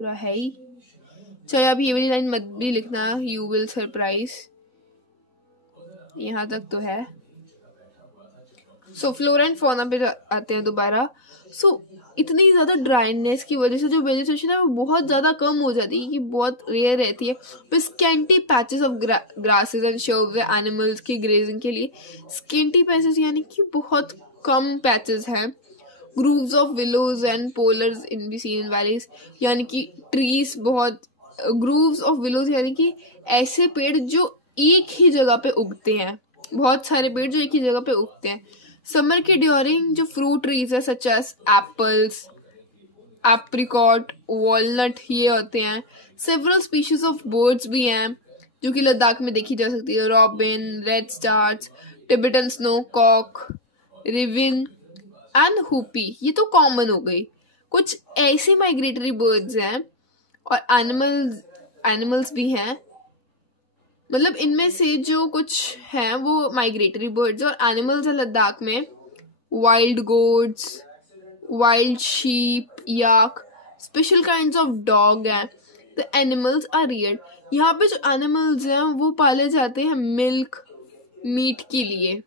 पूरा है ही। चलो अब ये वाली लाइन मत भी लिखना, यू विल सरप्राइज, यहाँ तक तो है। सो फ्लोरा एंड फौना पे आते हैं दोबारा। सो इतनी ज्यादा ड्राइनेस की वजह से जो वेजिटेशन है वो बहुत ज्यादा कम हो जाती है, कि बहुत रेयर रहती है। पर scanty patches of grasses and shrubs animals की ग्रेजिंग के लिए। स्कैंटी पैचेस यानी कि बहुत कम पैचेस हैं। Groves of willows and poplars in be seen in valleys, यानी कि ट्रीज बहुत, ग्रूव्स ऑफ विलोज यानी कि ऐसे पेड़ जो एक ही जगह पे उगते हैं, बहुत सारे पेड़ जो एक ही जगह पे उगते हैं। समर के ड्यूरिंग जो फ्रूट ट्रीज है such as apples, apricot, walnut, ये होते हैं। सेवरल स्पीशीज ऑफ बर्ड्स भी हैं जो कि लद्दाख में देखी जा सकती है। Robin, redstarts, Tibetan snowcock, raven and hoopoe, ये तो कॉमन हो गई। कुछ ऐसी माइग्रेटरी बर्ड्स हैं और एनिमल्स भी हैं, मतलब इनमें से जो कुछ हैं वो माइग्रेटरी बर्ड्स और एनिमल्स है लद्दाख में। Wild goats, wild sheep, yak, special kinds of dog हैं। द एनिमल्स आर रियर्ड, यहाँ पे जो एनिमल्स हैं वो पाले जाते हैं मिल्क, मीट के लिए,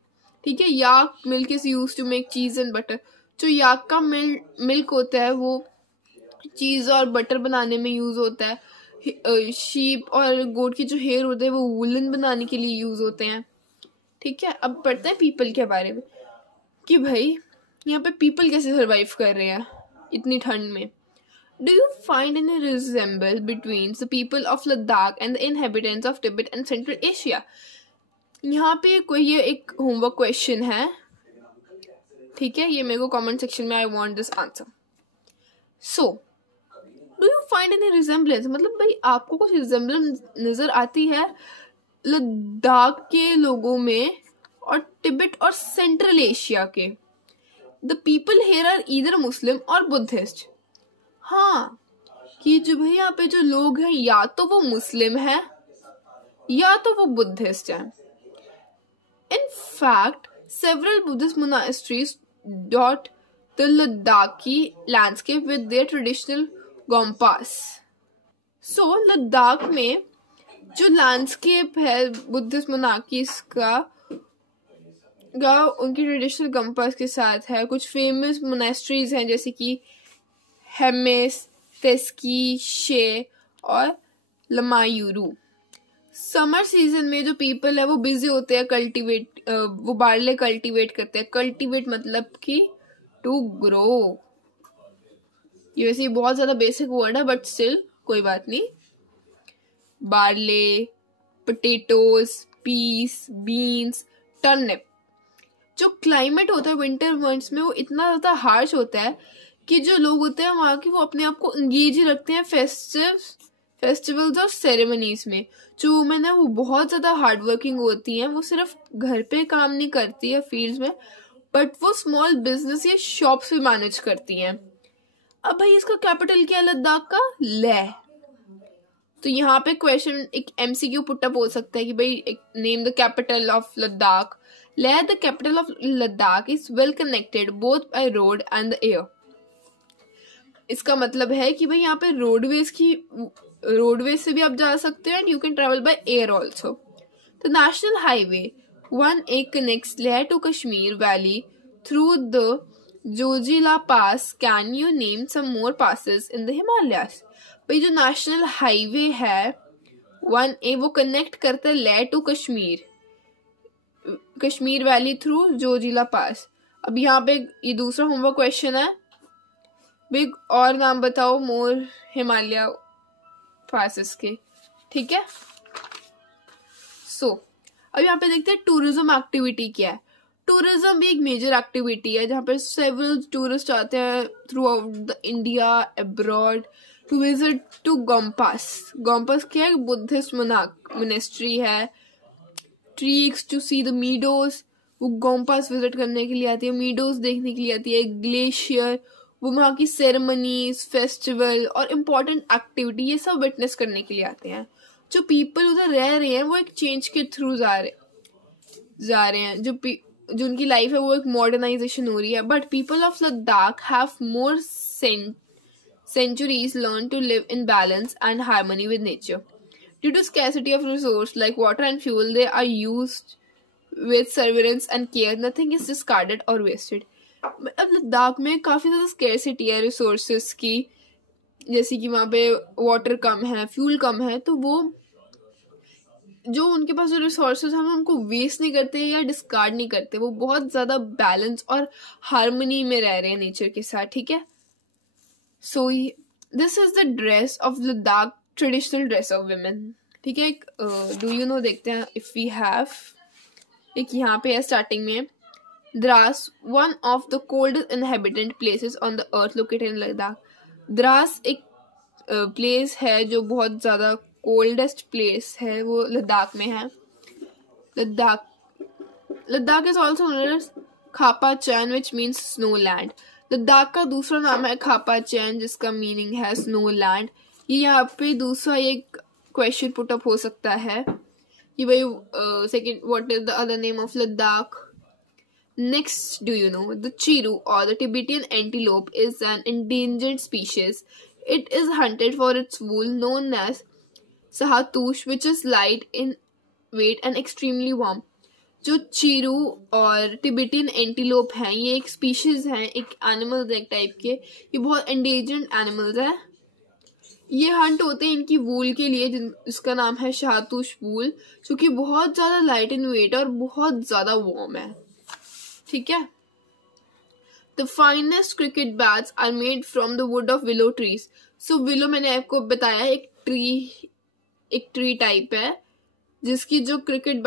ठीक है। Yak milk is use to make cheese and butter, जो याक का मिल्क होता है वो चीज और बटर बनाने में यूज होता है। शीप और गोट की जो हेयर होते हैं वो वुलन बनाने के लिए यूज होते हैं, ठीक है। अब पढ़ते हैं पीपल के बारे में, कि भाई यहाँ पे पीपल कैसे सरवाइव कर रहे हैं इतनी ठंड में। Do you find any resemble between the people of Ladakh and the inhabitants of Tibet and central Asia. यहाँ पे कोई ये एक होमवर्क क्वेश्चन है, ठीक है, ये मेरे को कमेंट सेक्शन में I want this answer. So do you find any resemblance, मतलब भाई आपको कुछ रिजेंबलेंस नजर आती है लद्दाख के लोगों में और तिब्बत और सेंट्रल एशिया के। The people here are either Muslim और बुद्धिस्ट, हाँ, कि जो भाई यहाँ पे जो लोग हैं या तो वो मुस्लिम है या तो वो बुद्धिस्ट है। In fact, several Buddhist monasteries dot the Ladakhi landscape with their traditional gompas. So, Ladakh में जो लैंडस्केप है बुद्धिस्ट मोनार्कीज का उनकी ट्रेडिशनल गम्पास के साथ है। कुछ फेमस मोनास्ट्रीज हैं जैसे कि हेमिस, तेस्की, शे और लमायूरू। समर सीजन में जो पीपल है वो बिजी होते हैं वो बार्ले कल्टीवेट करते हैं। कल्टीवेट मतलब कि टू ग्रो, ये वैसे बहुत ज्यादा बेसिक वर्ड है बट स्टिल कोई बात नहीं। Barley, potatoes, peas, beans, turnip. जो क्लाइमेट होता है विंटर मंथ्स में वो इतना ज्यादा हार्श होता है कि जो लोग होते हैं वहां के वो अपने आप को एंगेज ही रखते हैं फेस्टिवल्स और सेरेमनीज में। जो वुमेन है वो बहुत ज्यादा हार्ड वर्किंग होती हैं, वो सिर्फ घर पे काम नहीं करती है फील्ड्स में, बट वो स्मॉल बिजनेस या शॉप्स भी मैनेज करती हैं। अब भाई इसका कैपिटल क्या है लद्दाख का? लेह। तो यहाँ पे क्वेश्चन एक एमसीक्यू पुटअप हो सकता है कि भाई name the capital of Ladakh. Leh the capital of Ladakh is well connected both by road and the air. इसका मतलब है कि भाई यहाँ पे रोडवेज से भी आप जा सकते हो and you can travel by air also. The national highway 1A connects Leh to Kashmir valley through the Zojila pass. Can you name some more passes in the Himalayas? भाई जो नेशनल हाईवे है 1A वो कनेक्ट करता है Leh to Kashmir valley through Zojila pass. अब यहाँ पे ये दूसरा होमवर्क क्वेश्चन है, बिग और नाम बताओ मोर हिमालय पासेस के, ठीक है। अब यहाँ पे देखते हैं टूरिज्म एक्टिविटी क्या है। टूरिज्म भी एक मेजर एक्टिविटी है जहाँ पे सेवरल टूरिस्ट आते हैं throughout the India abroad to visit to gompas. Gompas क्या है? बुद्धिस्ट मोनेस्ट्री है। Treks to see the meadows, वो गोम्पास विजिट करने के लिए आती है, मीडोज देखने के लिए आती है। ग्लेशियर, वो वहाँ की सेरेमनीज, फेस्टिवल और इम्पोर्टेंट एक्टिविटी ये सब विटनेस करने के लिए आते हैं। जो पीपल उधर रह रहे हैं वो एक चेंज के थ्रू जा रहे हैं। जो उनकी लाइफ है वो एक मॉडर्नाइजेशन हो रही है। But people of Ladakh have more centuries learned to live in balance and harmony with nature. Due to scarcity of resources like water and fuel, they are used with perseverance and care. Nothing is discarded or wasted. अब लद्दाख में काफ़ी ज़्यादा scarcity है resources की, जैसे कि वहाँ पे वाटर कम है, फ्यूल कम है, तो वो जो उनके पास जो रिसोर्सेज हैं उनको वेस्ट नहीं करते या डिस्कार्ड नहीं करते, वो बहुत ज़्यादा बैलेंस और हार्मनी में रह रहे हैं नेचर के साथ, ठीक है. So this is the dress of Ladakh, traditional dress of women, ठीक है. डू यू नो देखते हैं इफ वी हैव. एक यहाँ पे है स्टार्टिंग में, Dras, one of the coldest inhabited places on the earth located in Ladakh. Dras एक प्लेस है जो बहुत ज़्यादा कोल्डेस्ट प्लेस है, वो लद्दाख में है. Ladakh is also known as Khapa Chan which means snow land. Ladakh का दूसरा नाम है खापा चैन जिसका मीनिंग है स्नो लैंड. ये यहाँ पे दूसरा एक क्वेश्चन पुट अप हो सकता है कि भाई second, what is the other name of Ladakh. Next, do you know, the chiru or the Tibetan antelope is an endangered species. It is hunted for its wool known as sahatush, which is light in weight and extremely warm. जो Chiru और Tibetan antelope हैं, ये एक species हैं, एक animals एक type के. ये बहुत एंडेंजर्ड एनिमल्स हैं. ये हंट होते हैं इनकी वूल के लिए जिसका नाम है शाहतूश वूल, जो कि बहुत ज़्यादा लाइट इन वेट और बहुत ज़्यादा वार्म है, ठीक है. The finest cricket bats are made from the wood of willow trees. So willow मैंने आपको बताया एक ट्री टाइप है जिसकी जो क्रिकेट बैट